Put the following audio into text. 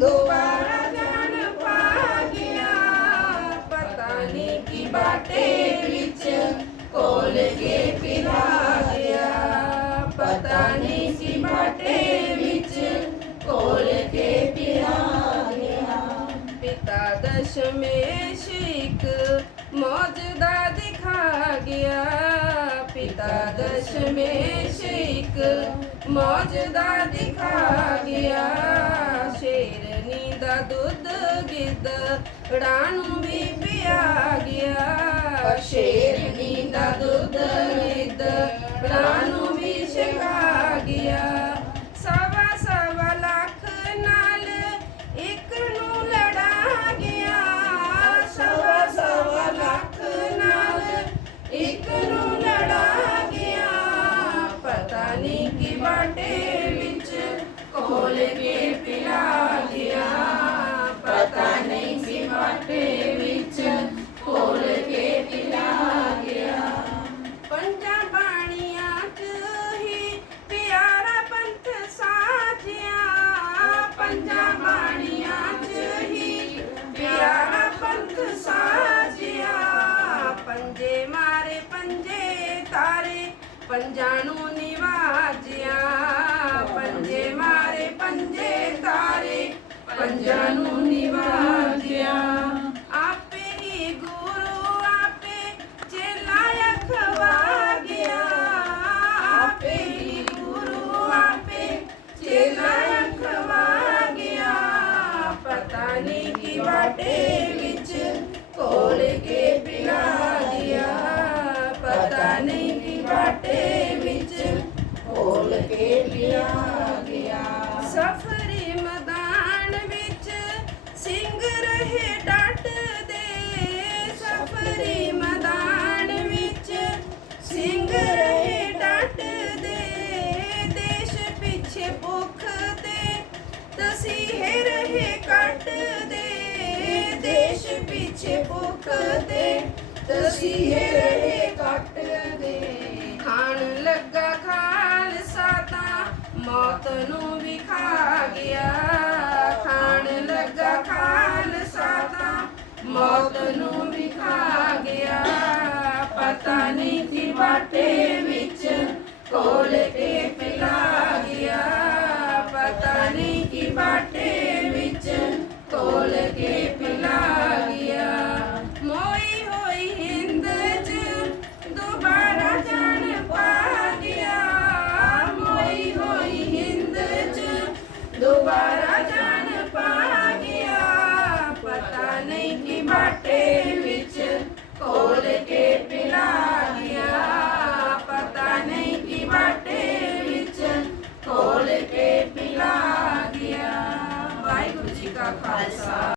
दोबारा जान पा गया पता नहीं की बातें विच कोल के पिला गया पता नहीं सी बातें विच कोल के पिला गया पिता दशमेश एक मौजदा दिखा गया पिता दशमेश एक मौजदा दिखा गया शेर ਦਾ ਦੁੱਧ ਗਿੱਧ ਨੂੰ ਵੀ ਪਿਆ ਗਿਆ। ਸ਼ੇਰਨੀ ਦਾ ਦੁੱਧ ਗਿੱਧ ਪੰਜਾਂ ਬਾਣੀਆਂ ਚ ਹੀ ਪਿਆਰਾ ਪੰਥ ਸਾਜਿਆ। ਪੰਜੇ ਮਾਰੇ, ਪੰਜੇ ਤਾਰੇ, ਪੰਜਾਂ ਨੂੰ ਨਿਵਾਜਿਆ। ਪੰਜੇ ਮਾਰੇ, ਪੰਜੇ ਤਾਰੇ, ਪੰਜਾਂ ਕੇ ਗਿਆ ਸਫਰੀ ਮੈਦਾਨ ਵਿੱਚ ਸਿੰਘ ਰਹੇ ਡਟਦੇ ਸਫਰੀ ਮੈਦਾਨ ਵਿੱਚ ਸਿੰਘ ਰਹੇ ਡਟਦੇ ਦੇਸ਼ ਪਿੱਛੇ ਭੁੱਖ ਤੇ ਤਸੀਹੇ ਰਹੇ ਕੱਟਦੇ ਦੇਸ਼ ਪਿੱਛੇ ਭੁੱਖ ਤੇ ਤਸੀਹੇ ਰਹੇ पानी की बाटे बिच कोल के पिला गया पता नहीं की बाटे बिच कोल के पिला गया मोई होई हिंद दोबारा जान पा गया मोई होई हिंद दोबारा जान पा गया पता नहीं की बाटे